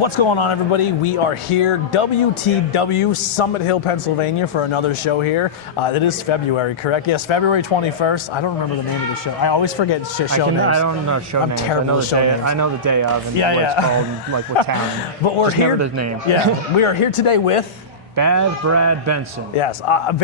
What's going on, everybody? We are here, WTW, Summit Hill, Pennsylvania, for another show here. It is February, correct? Yes, February 21st. I don't remember the name of the show. I always forget show names. I don't know show names. I'm terrible with show names. I know the day of and what it's called, and, like what town. But we're Just here. Never the name. Yeah, we are here today with Bad Brad Benson. Yes, I've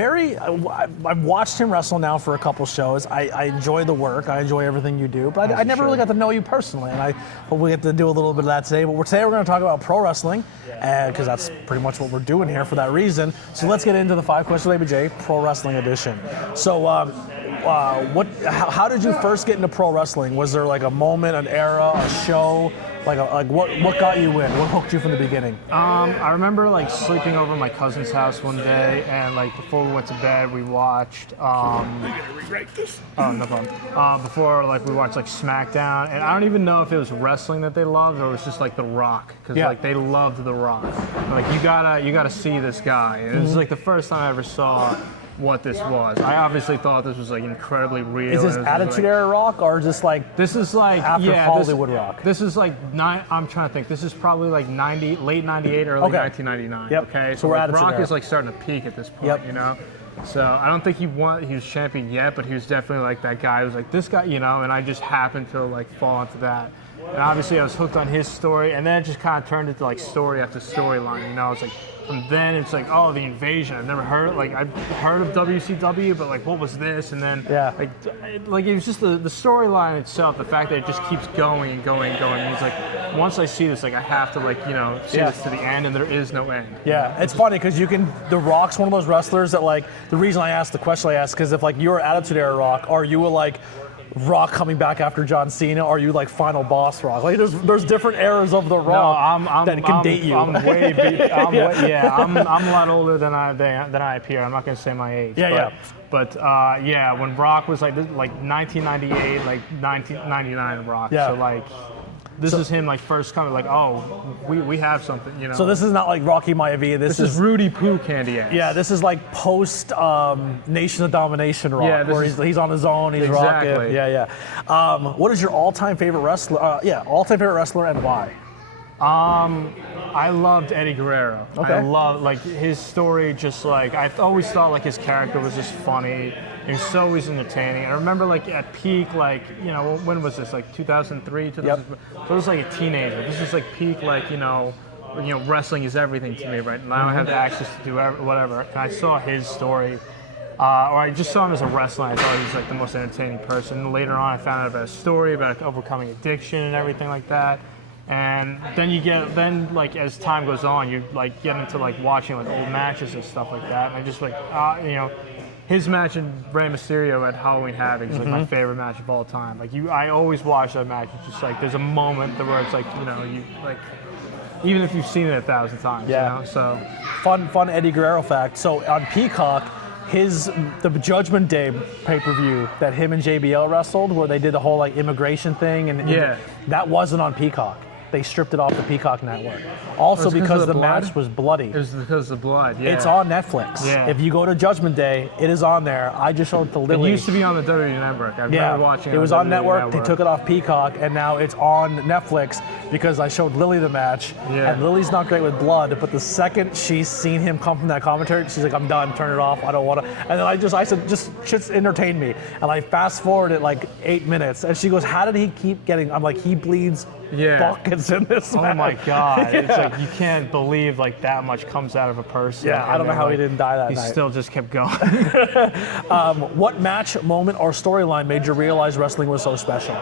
watched him wrestle now for a couple shows. I enjoy the work. I enjoy everything you do, but I never really got to know you personally, and I hope we get to do a little bit of that today. But today we're going to talk about pro wrestling, because that's pretty much what we're doing here for that reason. So let's get into the 5 Questions ABJ Pro Wrestling Edition. So how did you first get into pro wrestling? Was there like a moment, an era, a show? Like what got you in? What hooked you from the beginning? I remember like sleeping over at my cousin's house one day, and like before we went to bed, we watched. Oh, no problem. Before like we watched like SmackDown, and I don't even know if it was wrestling that they loved or it was just like The Rock, because like they loved The Rock. Like you gotta see this guy, and it was like the first time I ever saw what this was. I obviously thought this was like incredibly real. Is this Attitude Era Rock or just like this is like after Hollywood Rock? This is like I'm trying to think. This is probably like late '98, early 1999. Yep. Okay, so we're like Rock is like starting to peak at this point. You know. So I don't think he was champion yet, but he was definitely like that guy who was like this guy, you know. And I just happened to like fall into that. And obviously I was hooked on his story, and then it just kind of turned into like story after storyline. You know, it's like. From then it's like, oh, the invasion. I've never heard I've heard of WCW, but like, what was this? And then like it was just the storyline itself. The fact that it just keeps going and going and going. It's like once I see this, like I have to like see this to the end, and there is no end. Yeah, it's funny because The Rock's one of those wrestlers that like the reason I asked the question I asked because if like you're Attitude Era Rock, are you a like Rock coming back after John Cena? Or are you like final boss Rock? Like there's different eras of the Rock that can date you. I'm way I'm a lot older than I appear. I'm not gonna say my age. But when Rock was like 1998, like 1999 Rock. So like. This is him like first coming like, oh, we have something, you know. So this is not like Rocky Maivia. This is Rudy Poo Candy Ass. Yeah, this is like post Nation of Domination Rock, where he's on his own, he's rocking. What is your all-time favorite wrestler? All-time favorite wrestler and why? I loved Eddie Guerrero. I love like his story. Just like I always thought like his character was just funny. It was so always entertaining. I remember like at peak, like, you know, when was this? Like 2003, 2004? So I was like a teenager. This is like peak, like, you know, wrestling is everything to me right now. I have access to do whatever. And I saw his story, or I just saw him as a wrestler. I thought he was like the most entertaining person. And later on, I found out about his story, about overcoming addiction and everything like that. And then like as time goes on, you like get into like watching like old matches and stuff like that. And I just like, his match in Rey Mysterio at Halloween Havoc is like my favorite match of all time. Like I always watch that match. It's just like there's a moment where it's like, you know, you like even if you've seen it 1,000 times. You know? So fun Eddie Guerrero fact. So on Peacock, the Judgment Day pay-per-view that him and JBL wrestled, where they did the whole like immigration thing, and that wasn't on Peacock. They stripped it off the Peacock network. Also because the match was bloody. It was because of the blood, It's on Netflix. If you go to Judgment Day, it is on there. I just showed it to Lily. It used to be on the WWE Network. I remember watching it. It was on network. They took it off Peacock, and now it's on Netflix because I showed Lily the match. And Lily's not great with blood, but the second she's seen him come from that commentary, she's like, I'm done, turn it off, I don't want to. And then I said, just entertain me. And I fast forwarded like 8 minutes, and she goes, how did he keep getting, I'm like, he bleeds buckets in this match. Oh my God. It's like you can't believe like that much comes out of a person. I don't know how he didn't die that night. He still just kept going. What match, moment, or storyline made you realize wrestling was so special?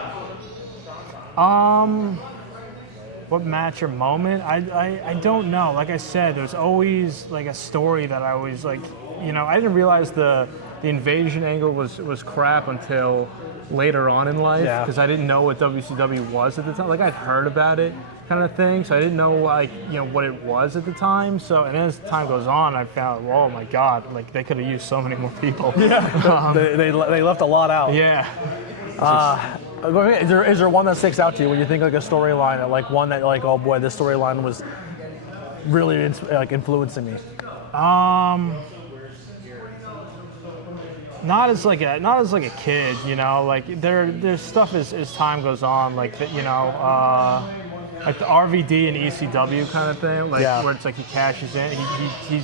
What match or moment? I don't know. Like I said, there's always like a story that I always like, you know, I didn't realize the invasion angle was crap until later on in life, because I didn't know what WCW was at the time. Like I'd heard about it kind of thing, so I didn't know like, you know, what it was at the time. So, and as time goes on, I found, oh my God, like they could have used so many more people. They left a lot out. Is there one that sticks out to you when you think like a storyline, like one that like, oh boy, this storyline was really like influencing me? Not as like a kid, you know. Like there's stuff as time goes on, like that, you know. like the RVD and ECW kind of thing, like Yeah. where it's like he cashes in, he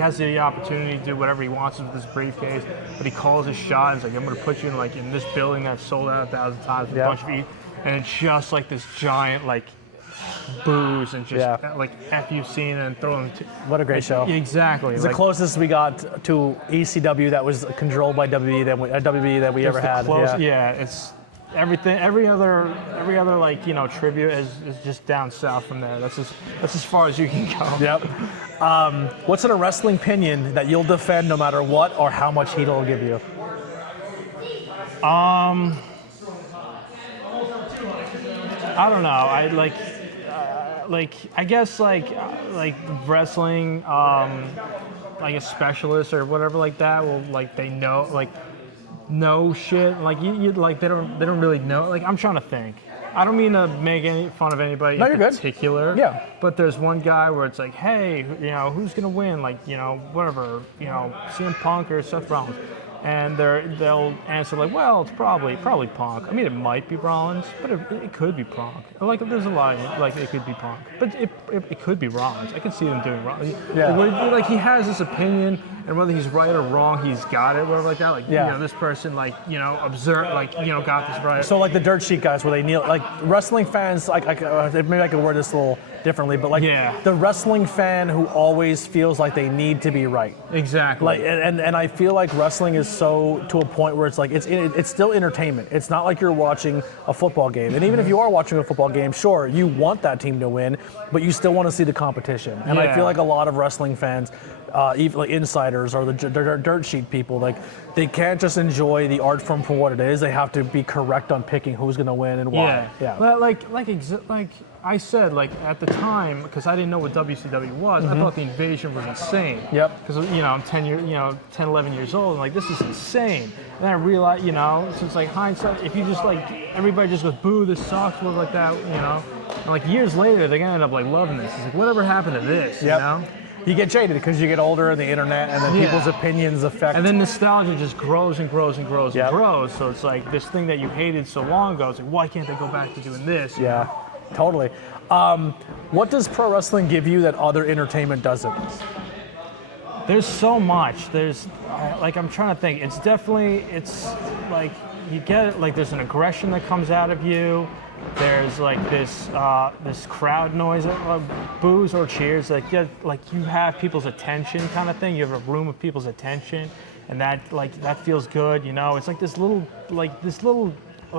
has the opportunity to do whatever he wants with this briefcase, but he calls his shot and it's like, I'm gonna put you in like in this building that's sold out 1,000 times with a bunch of and it's just like this giant like booze and just like F you Cena and throw him. What a great show. Exactly. It's the closest we got to ECW that was controlled by WWE that we ever had. It's everything. Every other like tribute is just down south from there. That's as far as you can go. Yep. What's in a wrestling opinion that you'll defend no matter what or how much heat it'll give you? I don't know. I I guess like wrestling, like a specialist or whatever like that will like they know shit. Like you like they don't really know. Like I'm trying to think. I don't mean to make any fun of anybody in particular. Good. Yeah. But there's one guy where it's like, hey, who's gonna win? Like whatever, CM Punk or Seth Rollins. And they'll answer like, well, it's probably Punk. I mean, it might be Rollins, but it could be Punk. Like, there's a lot of, like, it could be Punk, but it could be Rollins. I can see them doing Rollins. Yeah. Like he has this opinion, and whether he's right or wrong, he's got it, whatever like that. Like, this person, like, observed, like, got this right. So like the dirt sheet guys where they kneel, like wrestling fans, like maybe I could word this a little differently, but like the wrestling fan who always feels like they need to be right. Exactly. Like and I feel like wrestling is so to a point where it's like it's still entertainment. It's not like you're watching a football game. And even if you are watching a football game, sure, you want that team to win, but you still want to see the competition. And I feel like a lot of wrestling fans, even like insiders or the dirt sheet people, like they can't just enjoy the art form for what it is. They have to be correct on picking who's going to win and why. But like I said, like at the time, because I didn't know what WCW was, I thought the invasion was insane. Yep. Because I'm 10, 11 years old, and like this is insane. And then I realized, so it's like hindsight. If you just like everybody just goes boo, this sucks, whatever like that, And like years later, they're gonna end up like loving this. It's like whatever happened to this, You get jaded because you get older and the internet, and then people's opinions affect. And then nostalgia just grows and grows and grows and grows. So it's like this thing that you hated so long ago. It's like, why can't they go back to doing this? Yeah, totally. What does pro wrestling give you that other entertainment doesn't? There's so much. There's like I'm trying to think. It's like you get like there's an aggression that comes out of you. There's like this crowd noise, boos or cheers, like you have people's attention kind of thing. You have a room of people's attention, and that feels good. It's like this little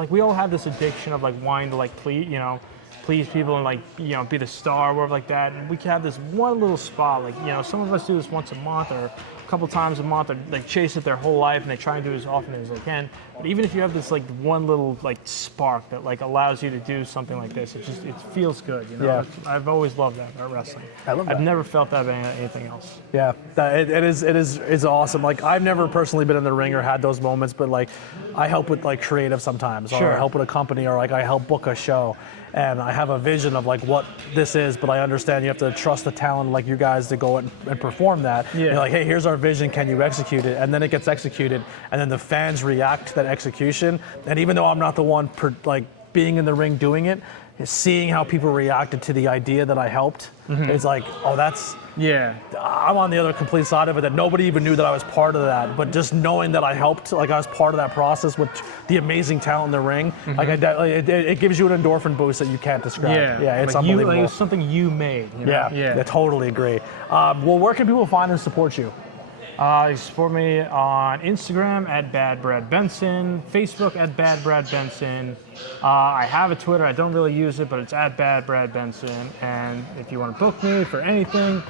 we all have this addiction of like wanting to like please people and like be the star or whatever like that. And we can have this one little spot, like some of us do this once a month or a couple times a month, or they chase it their whole life and they try and do it as often as they can. But even if you have this like one little like spark that like allows you to do something like this, it feels good. I've always loved that about wrestling. I love that. I've never felt that about anything else. Yeah, it's awesome. Like I've never personally been in the ring or had those moments, but like I help with like creative sometimes, or I help with a company, or like I help book a show. And I have a vision of like what this is, but I understand you have to trust the talent like you guys to go and perform that. You're like, hey, here's our vision, can you execute it? And then it gets executed, and then the fans react to that execution. And even though I'm not the one being in the ring doing it, seeing how people reacted to the idea that I helped, it's like, oh, that's... Yeah. I'm on the other complete side of it, that nobody even knew that I was part of that. But just knowing that I helped, like I was part of that process with the amazing talent in the ring, it gives you an endorphin boost that you can't describe. Yeah, it's unbelievable. It was something you made. I totally agree. Well, where can people find and support you? You support me on Instagram at BadBradBenson, Facebook at BadBradBenson. I have a Twitter. I don't really use it, but it's at BadBradBenson. And if you want to book me for anything,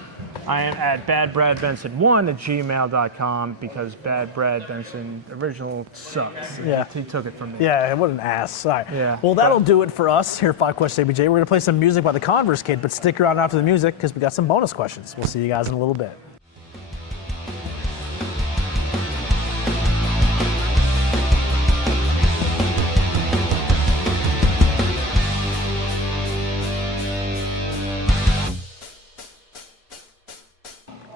I am at badbradbenson1@gmail.com, because Bad Brad Benson original sucks. Yeah. He took it from me. Yeah, what an ass. All right. Yeah. Well, that'll do it for us here at 5 Questions ABJ. We're going to play some music by the Converse Kid, but stick around after the music because we got some bonus questions. We'll see you guys in a little bit.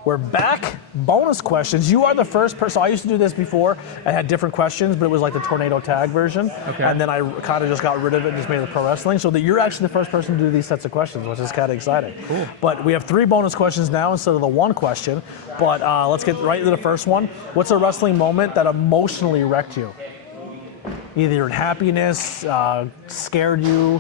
We're back. bonus questions. You are the first person. I used to do this before. I had different questions, but it was like the tornado tag version. Okay. And then I kind of just got rid of it and just made it pro wrestling. So that you're actually the first person to do these sets of questions, which is kind of exciting. Cool. But we have 3 bonus questions now instead of the 1 question. But let's get right into the first one. What's a wrestling moment that emotionally wrecked you? Either in happiness, scared you.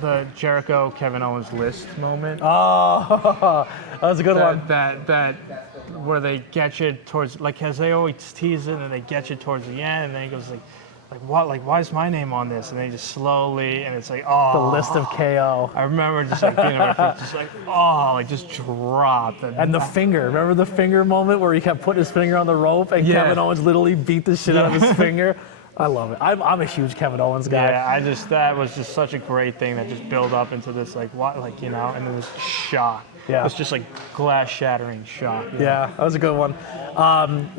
The Jericho Kevin Owens list moment. Oh, that was a good one. That where they get you towards, like, as they always tease it, and they get you towards the end, and then he goes like what, like, why is my name on this? And they just slowly, and it's like, oh. The list of KO. I remember just like being over there, just like, oh, like just dropped. And the finger. Remember the finger moment where he kept putting his finger on the rope and Kevin Owens literally beat the shit out of his finger? I love it. I'm a huge Kevin Owens guy. Yeah, that was just such a great thing that just built up into this, like, what, like, you know, and it was shock. Yeah. It was just like glass shattering shock. Yeah, that was a good one.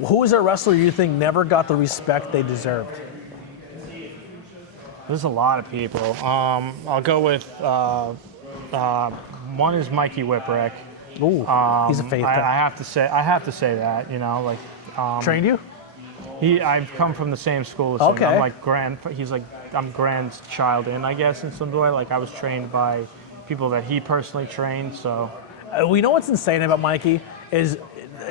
Who is a wrestler you think never got the respect they deserved? There's a lot of people. I'll go with one is Mikey Whipwreck. Ooh, he's a favorite. I have to say that, you know, like, Trained you? I've come from the same school as him. Okay. I'm like I'm grandchild in, I guess, in some way. Like, I was trained by people that he personally trained, so. We know what's insane about Mikey is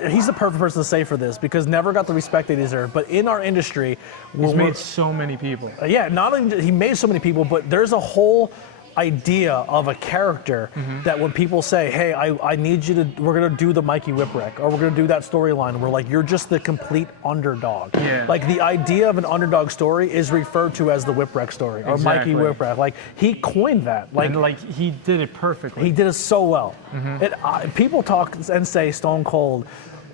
he's the perfect person to say for this because never got the respect they deserve. But in our industry, he's made so many people. Yeah, not only he made so many people, but there's a whole idea of a character that when people say, hey, I need you to, we're going to do the Mikey Whipwreck, or we're going to do that storyline, we're like, you're just the complete underdog. Yeah. Like, the idea of an underdog story is referred to as the Whipwreck story, or Exactly. Mikey Whipwreck. Like, he coined that. Like, And, like, he did it perfectly. he did it so well. People talk and say Stone Cold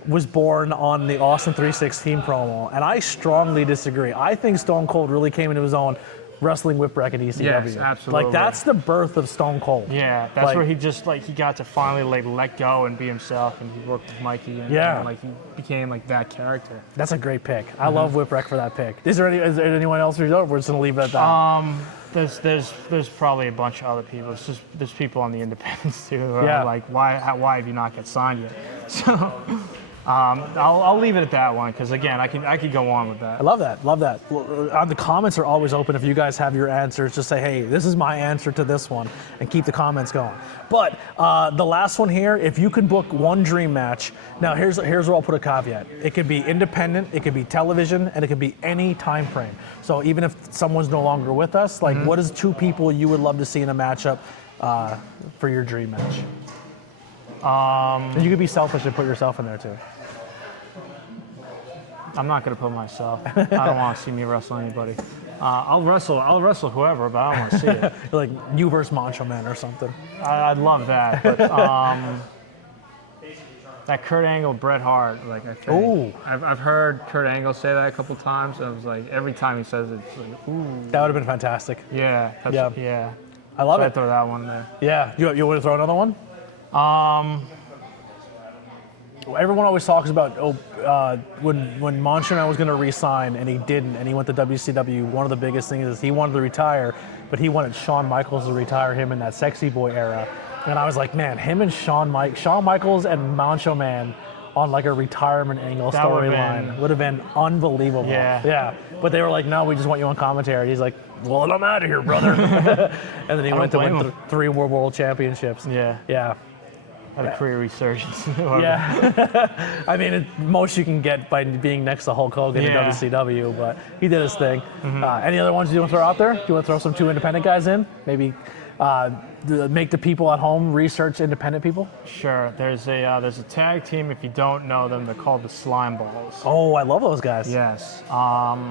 was born on the Austin 316 promo, and I strongly disagree. I think Stone Cold really came into his own wrestling Whipwreck at ECW. Yes, absolutely. Like, that's the birth of Stone Cold. Yeah, that's Like, where he just, like, he got to finally, like, let go and be himself, and he worked with Mikey, and, Yeah. and like, he became, like, that character. That's a great pick. I love Whipwreck for that pick. Is there anyone else we're just gonna leave it at that? There's probably a bunch of other people. It's just, there's people on the independents too who are Yeah. like, why have you not got signed yet? So I'll leave it at that one, because again, I could go on with that. I love that. Love that. The comments are always open. If you guys have your answers, just say, hey, this is my answer to this one, and keep the comments going. But the last one here, if you can book one dream match, now here's where I'll put a caveat. It could be independent, it could be television, and it could be any time frame. So even if someone's no longer with us, like, what is 2 people you would love to see in a matchup for your dream match? And you could be selfish and put yourself in there too. I'm not gonna put myself. I don't want to see me wrestle anybody. I'll wrestle whoever, but I don't want to see it. Like you versus Macho Man or something. I'd love that, but that Kurt Angle, Bret Hart, like, I think. Ooh. I've heard Kurt Angle say that a couple times, and I was like, every time he says it, it's like, ooh. That would have been fantastic. Yeah. Yeah. I love So it. I'd throw that one there. Yeah. You want to throw another one? Everyone always talks about when Macho Man was going to re-sign and he didn't, and he went to WCW. One of the biggest things is he wanted to retire, but he wanted Shawn Michaels to retire him in that Sexy Boy era. And I was like, man, him and Shawn Michaels and Macho Man on like a retirement angle storyline would have been unbelievable. Yeah. But they were like, no, we just want you on commentary. He's like, well, then I'm out of here, brother. And then he went to win 3 World Championships. Yeah. Had a career resurgence. Yeah. I mean, most you can get by being next to Hulk Hogan in WCW, but he did his thing. Any other ones you want to throw out there? Do you want to throw some 2 independent guys in? Maybe make the people at home research independent people? Sure. There's a tag team. If you don't know them, they're called the Slime Balls. Oh, I love those guys. Yes.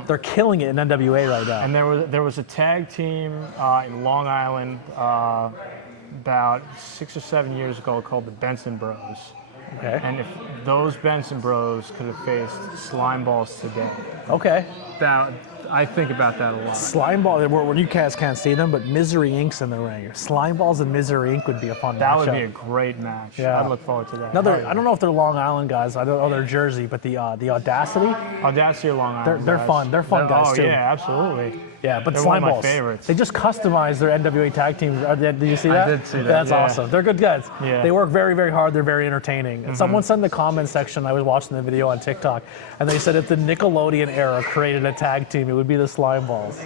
They're killing it in NWA right now. And there was a tag team in Long Island about 6 or 7 years ago called the Benson Bros. Okay. And if those Benson Bros could have faced Slime Balls today, Okay. that I think about that a lot. Slime ball. When you guys can't see them, but Misery Inc.'s in the ring. Slime balls and Misery Inc. would be a fun match. That would be a great match. Yeah. I'd look forward to that. I don't know if they're Long Island guys. I don't know they're Jersey, but the Audacity. Audacity or Long Island. They're fun. They're fun guys too. Yeah, absolutely. Yeah, but They're Slime one of balls. my favorites. They just customized their NWA tag teams. Did you see that? I did see that. That's yeah. awesome. They're good guys. Yeah. They work very, very hard. They're very entertaining. And someone said in the comment section, I was watching the video on TikTok, and they said if the Nickelodeon era created a tag team, it would be the Slime Balls.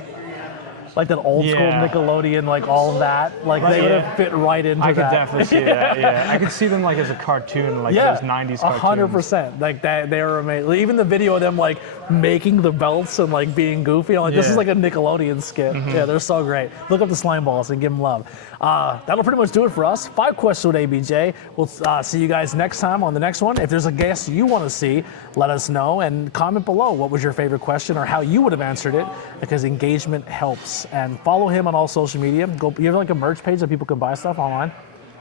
Like that old school Nickelodeon, like all of that. Like they would have fit right into that. I could definitely see that, yeah. I could see them like as a cartoon, like those 90s cartoons. 100%. Like that, they were amazing. Even the video of them like making the belts and like being goofy. I'm like, this is like a Nickelodeon skit. Yeah, they're so great. Look up the Slime Balls and give them love. That'll pretty much do it for us. 5 questions with ABJ. We'll see you guys next time on the next one. If there's a guest you want to see, let us know and comment below what was your favorite question or how you would have answered it, because engagement helps. And follow him on all social media. You have like a merch page that people can buy stuff online?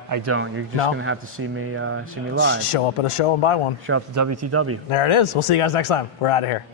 I don't. You're just gonna have to see me live. Show up at a show and buy one. Show up to WTW. There it is. We'll see you guys next time. We're out of here.